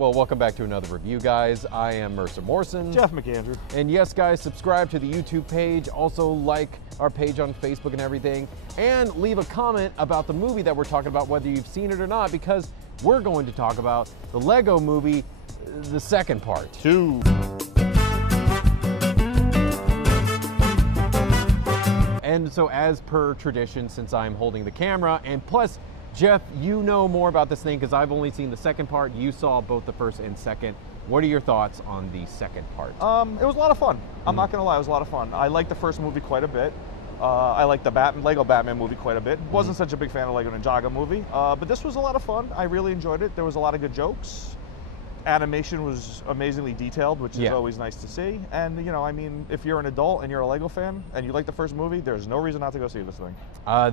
Well, welcome back to another review, guys. I am Mercer Morrison. Jeff McAndrew. And yes, guys, subscribe to the YouTube page. Also, like our page on Facebook and everything. And leave a comment about the movie that we're talking about, whether you've seen it or not, because we're going to talk about the Lego Movie, the second part. 2. And so, as per tradition, since I'm holding the camera, and plus, Jeff, you know more about this thing because I've only seen the second part. You saw both the first and second. What are your thoughts on the second part? It was a lot of fun. I'm not gonna lie, it was a lot of fun. I liked the first movie quite a bit. I liked the Lego Batman movie quite a bit. Wasn't such a big fan of Lego Ninjago movie, but this was a lot of fun. I really enjoyed it. There was a lot of good jokes. Animation was amazingly detailed, which is always nice to see. And you know, I mean, if you're an adult and you're a Lego fan and you like the first movie, there's no reason not to go see this thing.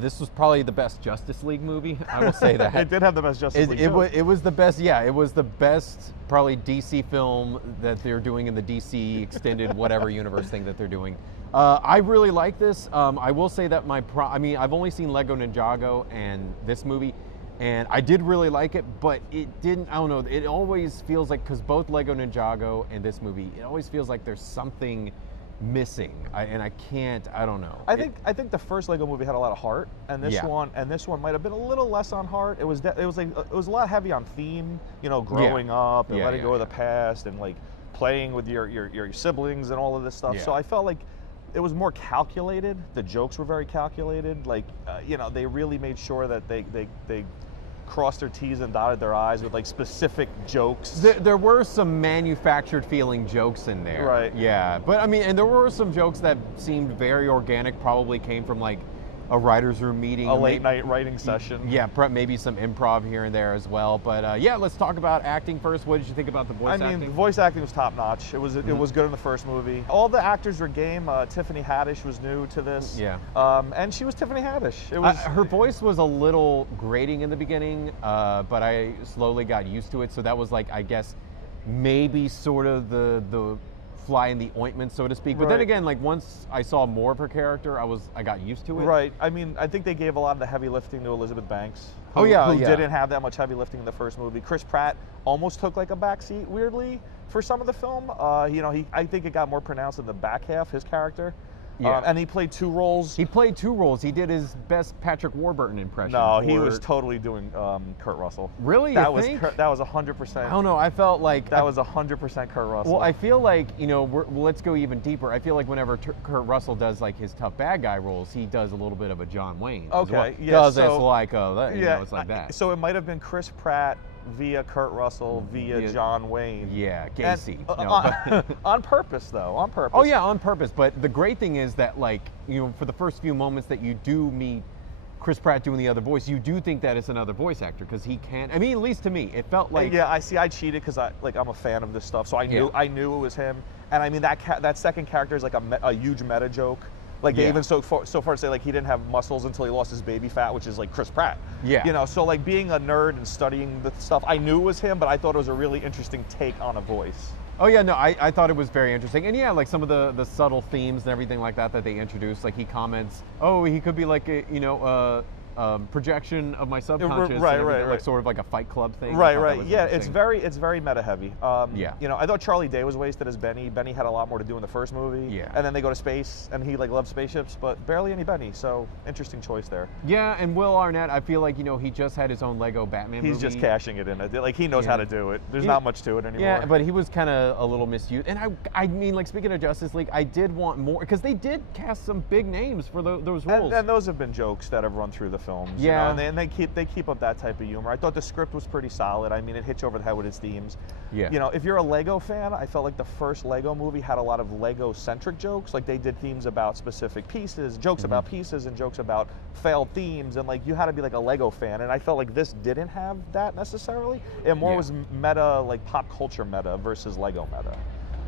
This was probably the best Justice League movie. I will say that. It did have the best Justice League. It was the best. Yeah, it was the best probably DC film that they're doing in the DC extended whatever universe thing that they're doing. I really like this. I will say that I've only seen Lego Ninjago and this movie. And I did really like it, but it didn't, I don't know, it always feels like, because both Lego Ninjago and this movie, it always feels like there's something missing, I don't know. I think the first Lego movie had a lot of heart, and this one might have been a little less on heart. It was a lot heavy on theme, you know, growing up and letting go of the past and like playing with your siblings and all of this stuff. So I felt like it was more calculated. The jokes were very calculated. Like, you know, they really made sure that they crossed their T's and dotted their I's with like specific jokes. There were some manufactured feeling jokes in there. Right. Yeah, but I mean, and there were some jokes that seemed very organic, probably came from like a writer's room meeting. A late night writing session. Yeah, maybe some improv here and there as well. But yeah, let's talk about acting first. What did you think about the voice acting? I mean, the voice acting was top notch. It was good in the first movie. All the actors were game. Tiffany Haddish was new to this. Yeah. And she was Tiffany Haddish. Her voice was a little grating in the beginning, but I slowly got used to it. So that was like, I guess, maybe sort of the fly in the ointment, so to speak. But then again, like once I saw more of her character, I got used to it. Right. I mean, I think they gave a lot of the heavy lifting to Elizabeth Banks. Who didn't have that much heavy lifting in the first movie. Chris Pratt almost took like a backseat, weirdly, for some of the film. You know, I think it got more pronounced in the back half, his character. Yeah. And he played 2 roles. He played 2 roles. He did his best Patrick Warburton impression. No, he was totally doing Kurt Russell. Really? That was 100%. I don't know. I felt like that was 100% Kurt Russell. Well, I feel like, you know, let's go even deeper. I feel like whenever Kurt Russell does like his tough bad guy roles, he does a little bit of a John Wayne. Okay. Well. Yeah. It's like it's like that. So it might have been Chris Pratt via Kurt Russell via John Wayne. Yeah, Casey. On purpose, though. On purpose. Oh yeah, on purpose. But the great thing is that, like, you know, for the first few moments that you do meet Chris Pratt doing the other voice, you do think that it's another voice actor because he can. I mean, at least to me, it felt like. Yeah, I cheated because I'm a fan of this stuff, so I knew it was him. And I mean that second character is like a huge meta joke. Like they even so far to say like he didn't have muscles until he lost his baby fat, which is like Chris Pratt. Yeah. You know, so like being a nerd and studying the stuff, I knew it was him, but I thought it was a really interesting take on a voice. Oh yeah, no, I thought it was very interesting. And yeah, like some of the subtle themes and everything like that they introduced, like he comments, oh, he could be like a, you know, projection of my subconscious, right. like sort of like a Fight Club thing. Right. Yeah, it's very meta heavy. Yeah. You know, I thought Charlie Day was wasted as Benny. Benny had a lot more to do in the first movie. Yeah. And then they go to space, and he like loves spaceships, but barely any Benny. So interesting choice there. Yeah, and Will Arnett, I feel like, you know, he just had his own Lego Batman movie. He's just cashing it in. Like he knows how to do it. There's not much to it anymore. Yeah, but he was kind of a little misused. And I mean, like speaking of Justice League, I did want more because they did cast some big names for those roles. And those have been jokes that have run through the films. Yeah. You know? And they keep up that type of humor. I thought the script was pretty solid. I mean, it hits over the head with its themes. Yeah. You know, if you're a Lego fan, I felt like the first Lego movie had a lot of Lego-centric jokes. Like they did themes about specific pieces, jokes about pieces, and jokes about failed themes. And like you had to be like a Lego fan. And I felt like this didn't have that necessarily. It more was meta, like pop culture meta versus Lego meta.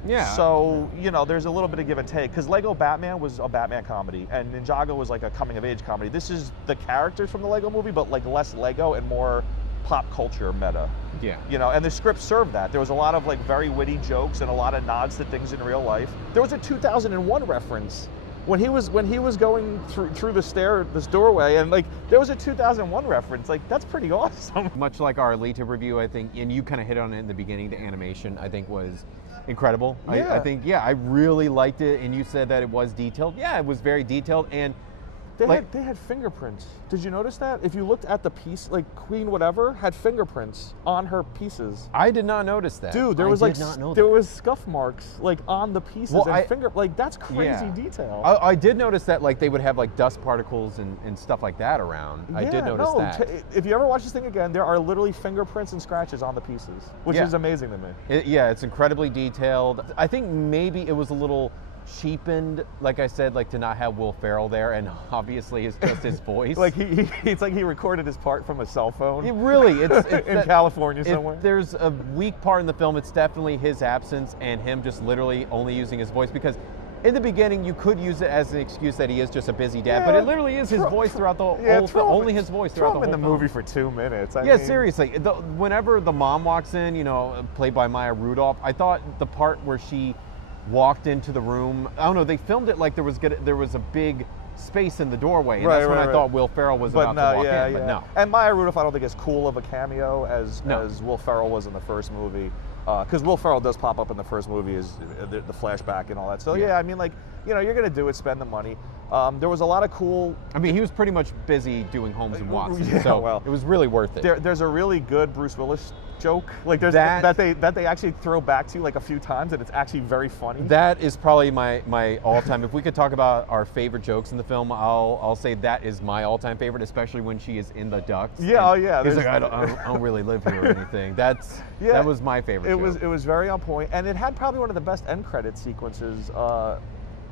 Yeah. So, you know, there's a little bit of give and take because Lego Batman was a Batman comedy and Ninjago was like a coming of age comedy. This is the characters from the Lego movie, but like less Lego and more pop culture meta. Yeah. You know, and the script served that. There was a lot of like very witty jokes and a lot of nods to things in real life. There was a 2001 reference when he was going through this doorway, and like there was a 2001 reference. Like that's pretty awesome. Much like our Alita review, I think, and you kind of hit on it in the beginning. The animation, I think, was incredible. Yeah. I think, I really liked it. And you said that it was detailed. Yeah, it was very detailed, and they had fingerprints. Did you notice that? If you looked at the piece, like Queen whatever had fingerprints on her pieces. I did not notice that. Dude, there was scuff marks like on the pieces like that's crazy detail. I did notice that like they would have like dust particles and stuff like that around. I did notice that. If you ever watch this thing again, there are literally fingerprints and scratches on the pieces, which is amazing to me. It's incredibly detailed. I think maybe it was a little cheapened, like I said, like to not have Will Ferrell there, and obviously it's just his voice. Like it's like he recorded his part from a cell phone. It's in California somewhere. If there's a weak part in the film, it's definitely his absence and him just literally only using his voice, because in the beginning you could use it as an excuse that he is just a busy dad, but it literally is his voice throughout the whole film. Only his voice throughout the whole film. Throw him in the movie for 2 minutes. I mean, seriously. Whenever the mom walks in, played by Maya Rudolph, I thought the part where she walked into the room, I don't know, they filmed it like there was a big space in the doorway, and that's when I thought Will Ferrell was about to walk in, but no. And Maya Rudolph, I don't think, is cool of a cameo as Will Ferrell was in the first movie, because Will Ferrell does pop up in the first movie as the flashback and all that. So I mean, like, you're gonna do it, spend the money. There was a lot of cool. I mean, he was pretty much busy doing Holmes and Watson, so it was really worth it. There's a really good Bruce Willis joke, like there's that they actually throw back to like a few times, and it's actually very funny. That is probably my all-time. If we could talk about our favorite jokes in the film, I'll say that is my all-time favorite, especially when she is in the ducts. Yeah, he's like, I don't really live here or anything. That was my favorite. It was very on point, and it had probably one of the best end credit sequences.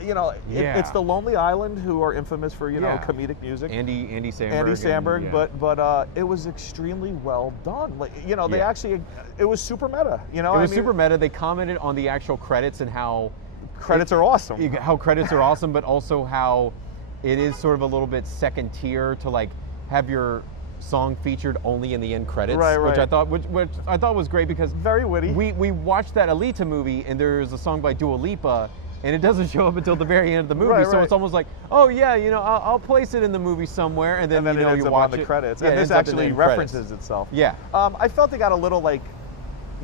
It's the Lonely Island, who are infamous for comedic music. Andy Samberg. But it was extremely well done. Like they actually, it was super meta. It was super meta. They commented on the actual credits and how credits are awesome. How credits are awesome, but also how it is sort of a little bit second tier to like have your song featured only in the end credits, which I thought was great, because very witty. We watched that Alita movie, and there's a song by Dua Lipa, and it doesn't show up until the very end of the movie, so it's almost like, I'll place it in the movie somewhere, and then it ends up on the credits. And this actually references itself. Yeah. I felt they got a little like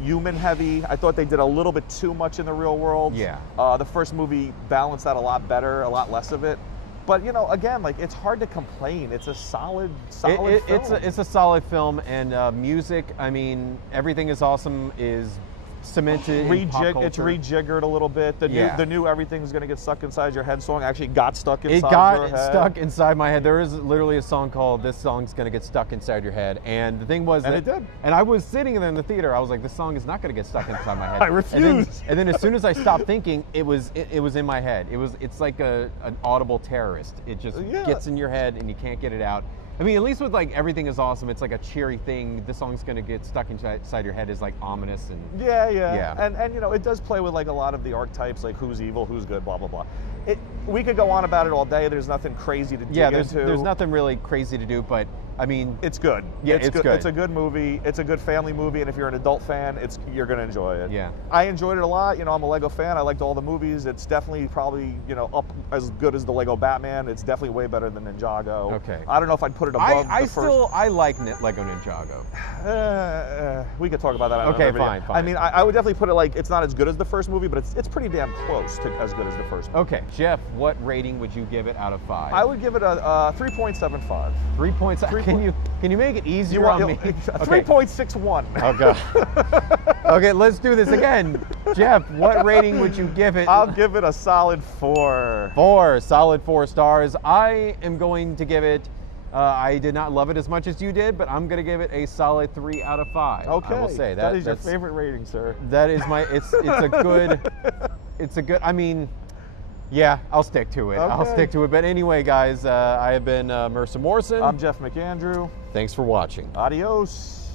human heavy. I thought they did a little bit too much in the real world. Yeah. The first movie balanced that a lot better, a lot less of it. But again, like, it's hard to complain. It's a solid film. It's a solid film, and music. I mean, everything is awesome. Is cemented in pop culture. It's rejiggered a little bit. The new "Everything's Gonna Get Stuck Inside Your Head" song actually got stuck inside your head. It got stuck inside my head. There is literally a song called "This Song's Gonna Get Stuck Inside Your Head," and the thing was it did. And I was sitting there in the theater. I was like, "This song is not gonna get stuck inside my head." I refuse. And then as soon as I stopped thinking, it was in my head. It's like an audible terrorist. It just gets in your head and you can't get it out. I mean, at least with like "Everything Is Awesome," it's like a cheery thing. "This song's gonna get stuck inside your head" is like ominous and and it does play with like a lot of the archetypes, like who's evil, who's good, blah blah blah. We could go on about it all day. There's nothing crazy to dig into. There's nothing really crazy to do, but I mean, it's good. Yeah, it's good. It's a good movie. It's a good family movie, and if you're an adult fan, you're gonna enjoy it. Yeah. I enjoyed it a lot. I'm a Lego fan. I liked all the movies. It's definitely probably up as good as the Lego Batman. It's definitely way better than Ninjago. Okay. I don't know if I'd put it above the first. I like Lego Ninjago. We could talk about that. Okay, fine. I mean, I would definitely put it like it's not as good as the first movie, but it's pretty damn close to as good as the first movie. Okay, Jeff, what rating would you give it out of 5? I would give it a 3.75. 3.7. Can you make it easier on me? 3.61. Oh god. Okay, let's do this again. Jeff, what rating would you give it? I'll give it a solid 4. 4, solid 4 stars. I am going to give it. I did not love it as much as you did, but I'm going to give it a solid 3 out of 5. Okay, I will say that is your favorite rating, sir. That is my. It's a good. It's a good. I mean. Yeah, I'll stick to it. Okay. I'll stick to it. But anyway, guys, I have been Mercer Morrison. I'm Jeff McAndrew. Thanks for watching. Adios.